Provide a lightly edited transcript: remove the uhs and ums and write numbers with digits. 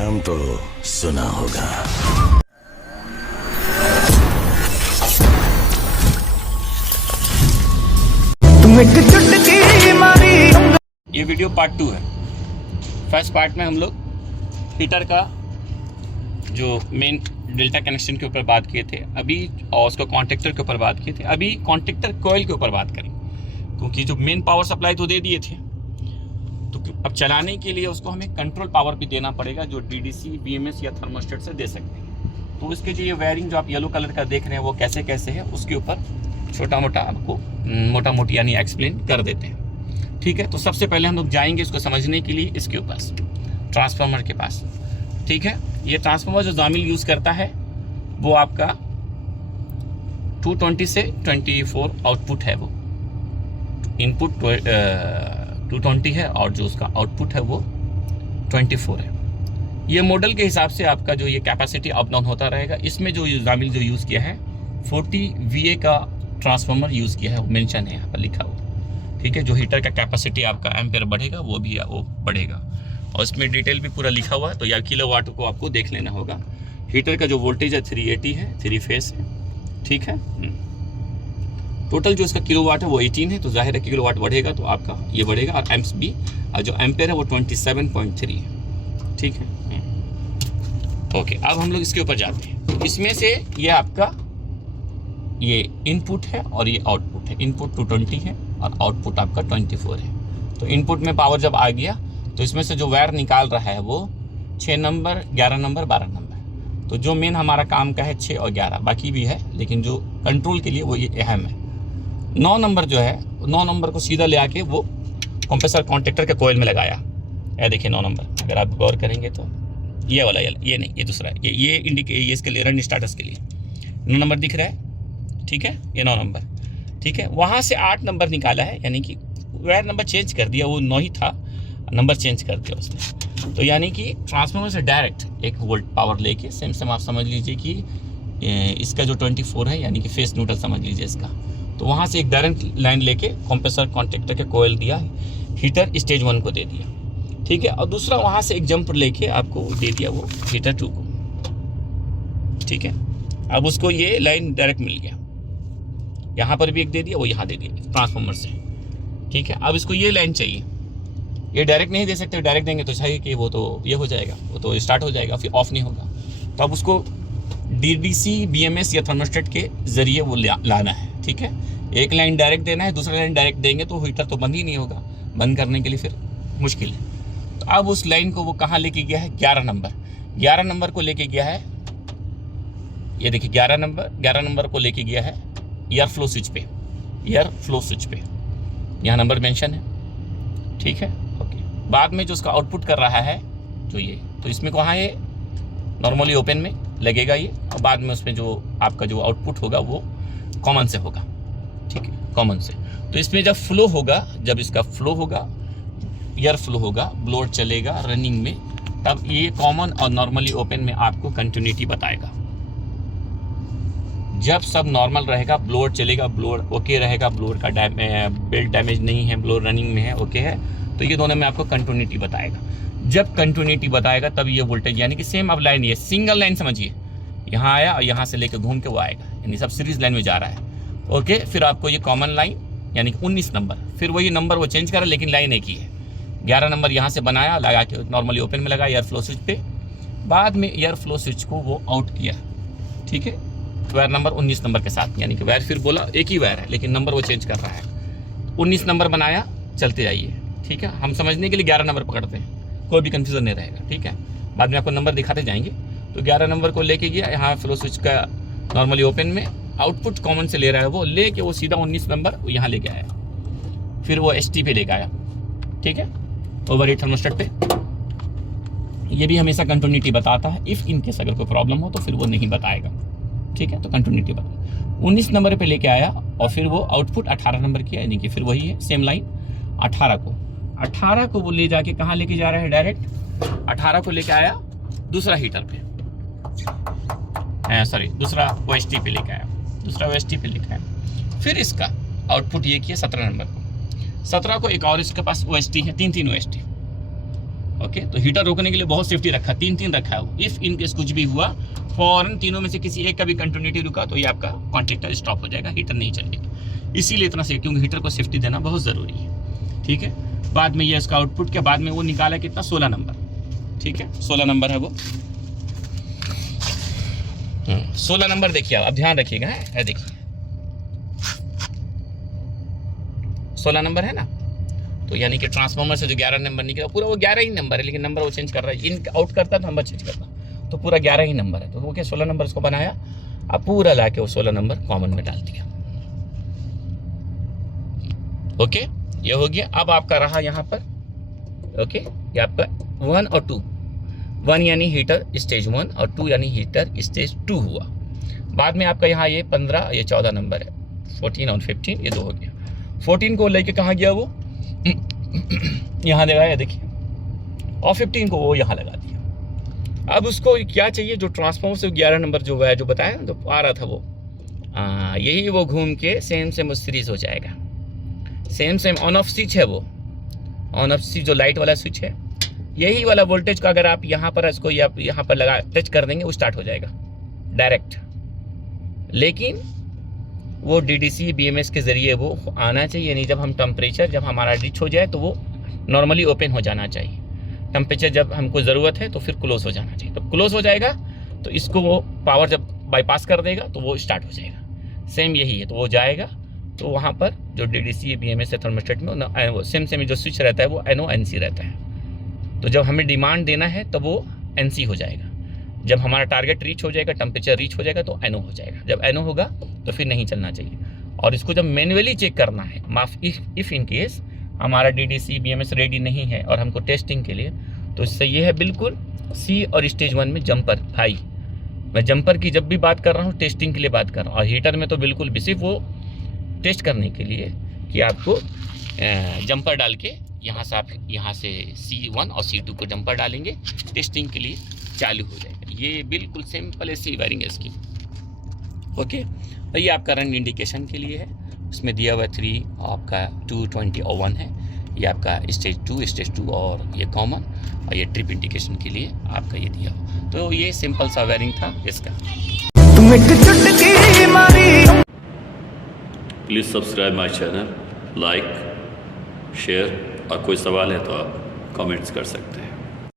नाम तो सुना होगा। ये वीडियो पार्ट 2 है। फर्स्ट पार्ट में हम लोग हीटर का जो मेन डेल्टा कनेक्शन के ऊपर बात किए थे अभी, और उसको कॉन्टेक्टर के ऊपर बात किए थे। अभी कॉन्टेक्टर कॉइल के ऊपर बात करें, क्योंकि जो मेन पावर सप्लाई तो दे दिए थे, तो अब चलाने के लिए उसको हमें कंट्रोल पावर भी देना पड़ेगा, जो डीडीसी, बीएमएस या थर्मोस्टेट से दे सकते हैं। तो उसके लिए वायरिंग जो आप येलो कलर का देख रहे हैं वो कैसे कैसे है, उसके ऊपर छोटा मोटा आपको मोटा मोटी यानी एक्सप्लेन कर देते हैं। ठीक है, तो सबसे पहले हम लोग जाएंगे इसको समझने के लिए इसके ऊपर, ट्रांसफार्मर के पास। ठीक है, ये ट्रांसफार्मर जो जामिल यूज़ करता है वो आपका 220 से 24 आउटपुट है। वो इनपुट 220 है और जो उसका आउटपुट है वो 24 है। ये मॉडल के हिसाब से आपका जो ये कैपेसिटी अप डाउन होता रहेगा। इसमें जो जामिल जो यूज़ किया है 40 VA का ट्रांसफार्मर यूज़ किया है, वो मेंशन है यहाँ पर लिखा हुआ। ठीक है, जो हीटर का कैपेसिटी आपका एम्पेयर बढ़ेगा वो भी वो बढ़ेगा, और इसमें डिटेल भी पूरा लिखा हुआ है। तो या किलोवाट को आपको देख लेना होगा। हीटर का जो वोल्टेज है 380 है, 3 फेस है। ठीक है, टोटल जो इसका किलोवाट है वो 18 है, तो जाहिर है किलोवाट बढ़ेगा तो आपका ये बढ़ेगा, और एम्प्स भी, और जो एम्पेयर है वो 27.3 है। ठीक है, ओके। अब हम लोग इसके ऊपर जाते हैं। तो इसमें से ये आपका ये इनपुट है और ये आउटपुट है। इनपुट 220 है और आउटपुट आपका 24 है। तो इनपुट में पावर जब आ गया तो इसमें से जो वायर निकाल रहा है वो 6 नंबर, 11 नंबर, 12 नंबर। तो जो मेन हमारा काम का है 6 और 11, बाकी भी है, लेकिन जो कंट्रोल के लिए वो ये अहम है। 9 नंबर जो है, 9 नंबर को सीधा ले आके वो कंप्रेसर कॉन्टेक्टर के कोयल में लगाया। ये देखिए 9 नंबर, अगर आप गौर करेंगे तो ये वाला, ये नहीं, ये दूसरा, ये इसके लिए रन स्टार्टर्स के लिए 9 नंबर दिख रहा है। ठीक है, ये 9 नंबर। ठीक है, वहाँ से 8 नंबर निकाला है, यानी कि वायर नंबर चेंज कर दिया, वो 9 ही था, नंबर चेंज कर दिया उसने। तो यानी कि ट्रांसफार्मर से डायरेक्ट 1 वोल्ट पावर लेके सेम आप समझ लीजिए कि इसका जो 24 है, यानी कि फेस न्यूट्रल समझ लीजिए इसका, तो वहाँ से एक डायरेक्ट लाइन लेके कंप्रेसर कॉन्टेक्टर के कोयल दिया, हीटर स्टेज 1 को दे दिया। ठीक है, और दूसरा वहाँ से एक जंप लेके आपको दे दिया वो हीटर 2 को। ठीक है, अब उसको ये लाइन डायरेक्ट मिल गया, यहाँ पर भी एक दे दिया, वो यहाँ दे दिया ट्रांसफार्मर से। ठीक है, अब इसको ये लाइन चाहिए, ये डायरेक्ट नहीं दे सकते, डायरेक्ट देंगे तो चाहिए कि वो तो ये हो जाएगा, वो तो स्टार्ट हो जाएगा, फिर ऑफ नहीं होगा। तो अब उसको डीडीसी, बीएमएस या थर्मोस्टेट के जरिए वो लाना है। ठीक है, एक लाइन डायरेक्ट देना है, दूसरा लाइन डायरेक्ट देंगे तो हीटर तो बंद ही नहीं होगा, बंद करने के लिए फिर मुश्किल है। तो अब उस लाइन को वो कहाँ लेके गया है, 11 नंबर। 11 नंबर को लेके गया है, ये देखिए 11 नंबर को लेके गया है एयर फ्लो स्विच पे, एयर फ्लो स्विच पे, यहाँ नंबर मेंशन है। ठीक है, ओके। बाद में जो उसका आउटपुट कर रहा है जो ये, तो इसमें कहाँ है, नॉर्मली ओपन में लगेगा ये, और बाद में उसमें जो आपका जो आउटपुट होगा वो कॉमन से होगा। ठीक है, कॉमन से। तो इसमें जब फ्लो होगा, जब इसका फ्लो होगा, एयर फ्लो होगा, ब्लोअर चलेगा रनिंग में, तब ये कॉमन और नॉर्मली ओपन में आपको कंटिन्यूटी बताएगा। जब सब नॉर्मल रहेगा, ब्लोअर चलेगा, ब्लोअर ओके रहेगा, ब्लोअर का बेल्ट डैमेज नहीं है, ब्लोअर रनिंग में है, ओके है, तो ये दोनों में आपको कंटिन्यूटी बताएगा। जब कंटिन्यूटी बताएगा तब ये वोल्टेज, यानी कि सेम अब लाइन, ये सिंगल लाइन समझिए, यहाँ आया और यहाँ से लेकर घूम के वो आएगा, यानी सब सीरीज लाइन में जा रहा है। ओके, फिर आपको ये कॉमन लाइन, यानी कि 19 नंबर, फिर वही नंबर वो चेंज करा, लेकिन लाइन एक ही है। 11 नंबर यहाँ से बनाया, लगा के नॉर्मली ओपन में लगा एयर फ्लो स्विच पे, बाद में एयर फ्लो स्विच को वो आउट किया। ठीक है, वायर नंबर 19 नंबर के साथ, यानी कि वायर फिर बोला एक ही वायर है, लेकिन नंबर वो चेंज कर रहा है। 19 नंबर बनाया, चलते जाइए। ठीक है, हम समझने के लिए 11 नंबर पकड़ते हैं, कोई भी कंफ्यूजन नहीं रहेगा। ठीक है, बाद में आपको नंबर दिखाते जाएंगे। तो 11 नंबर को लेके गया, यहाँ फ्लो स्विच का नॉर्मली ओपन में, आउटपुट कॉमन से ले रहा है, वो लेके वो सीधा 19 नंबर यहाँ लेके आया, फिर वो ST पे लेके आया। ठीक है, ओवर हीट थर्मोस्टेट पे। ये भी हमेशा कंटिन्यूटी बताता है, इफ़ इनकेस अगर कोई प्रॉब्लम हो तो फिर वो नहीं बताएगा। ठीक है, तो कंटिन्यूटी बता 19 नंबर पे लेके आया, और फिर वो आउटपुट 18 नंबर किया, यानी कि फिर वही है सेम लाइन। 18 को वो ले जाके कहाँ लेके जा रहा है, डायरेक्ट 18 को लेके आया दूसरा हीटर पे, सॉरी दूसरा OST पे लेके आया, दूसरा OST पे लेके आया। फिर इसका आउटपुट ये किया 17 नंबर को, 17 को एक और इसके पास OST है, 3 OST। ओके, तो हीटर रोकने के लिए बहुत सेफ्टी रखा, तीन रखा है वो। इफ इन केस कुछ भी हुआ, फौरन तीनों में से किसी एक का भी कंटिन्यूटी रुका तो ये आपका कॉन्ट्रैक्टर स्टॉप हो जाएगा, हीटर नहीं चलेगा। इसीलिए इतना सेफ्टी, क्योंकि हीटर को सेफ्टी देना बहुत ज़रूरी है। ठीक है, बाद में ये इसका आउटपुट के बाद में वो निकाला कितना, 16 नंबर। ठीक है, 16 नंबर है वो। 16 नंबर देखिए, अब ध्यान रखिएगा, है देखिए 16 नंबर है ना, तो यानी कि ट्रांसफार्मर से जो 11 नंबर निकला पूरा वो 11 ही नंबर है, लेकिन नंबर वो चेंज कर रहा है, इन आउट करता है तो नंबर चेंज करता, तो पूरा 11 ही नंबर है। तो वो क्या 16 नंबर इसको बनाया, अब पूरा ला के वो 16 नंबर कॉमन में डाल दिया। ओके, ये हो गया। अब आपका रहा यहाँ पर, ओके, ये आपका 1 और 2, 1 यानी हीटर स्टेज 1 और 2 यानी हीटर स्टेज 2 हुआ। बाद में आपका यहाँ ये 15, ये 14 नंबर है, 14 और 15 ये 2 हो गया। 14 को लेके कहाँ गया वो, यहाँ लगाया देखिए, और 15 को वो यहाँ लगा दिया। अब उसको क्या चाहिए, जो ट्रांसफॉर्मर से 11 नंबर जो है, जो बताया जो आ रहा था वो, यही वो घूम के सेम सीरीज हो जाएगा। सेम ऑन ऑफ स्विच है वो, ऑन ऑफ स्विच जो लाइट वाला स्विच है, यही वाला वोल्टेज का अगर आप यहाँ पर इसको यहाँ पर लगा टच कर देंगे, वो स्टार्ट हो जाएगा डायरेक्ट। लेकिन वो DDC BMS के ज़रिए वो आना चाहिए, नहीं जब हम टेम्परेचर जब हमारा रीच हो जाए तो वो नॉर्मली ओपन हो जाना चाहिए। टेम्परेचर जब हमको ज़रूरत है तो फिर क्लोज हो जाना चाहिए, तो क्लोज हो जाएगा तो इसको वो पावर जब बाईपास कर देगा तो वो स्टार्ट हो जाएगा। सेम यही है, तो वो जाएगा तो वहाँ पर जो DDC BMS है थर्मोस्टेट में वो सेम जो स्विच रहता है वो NO NC रहता है। तो जब हमें डिमांड देना है तब वो NC हो जाएगा, जब हमारा टारगेट रीच हो जाएगा, टेम्परेचर रीच हो जाएगा तो NO हो जाएगा। जब NO होगा तो फिर नहीं चलना चाहिए। और इसको जब मैन्युअली चेक करना है, इफ़ इन केस हमारा DDC BMS रेडी नहीं है और हमको टेस्टिंग के लिए, तो इससे ये है बिल्कुल C और स्टेज 1 में जंपर। भाई मैं जंपर की जब भी बात कर रहा हूँ टेस्टिंग के लिए बात कर रहा हूँ, और हीटर में तो बिल्कुल भी सिर्फ वो टेस्ट करने के लिए कि आपको जंपर डाल के यहाँ से आप यहाँ से C1 और C2 को जंपर डालेंगे, टेस्टिंग के लिए चालू हो जाएगा। ये बिल्कुल सिंपल ऐसी वायरिंग है इसकी। ओके, तो ये आपका रन इंडिकेशन के लिए है, उसमें दिया हुआ 3 आपका 2, 20 और 1 है। ये आपका स्टेज 2 और ये कॉमन, और ये ट्रिप इंडिकेशन के लिए आपका ये दिया हुआ। तो ये सिंपल सा वायरिंग था इसका। Please subscribe my channel, like share, और कोई सवाल है तो आप कमेंट्स कर सकते हैं।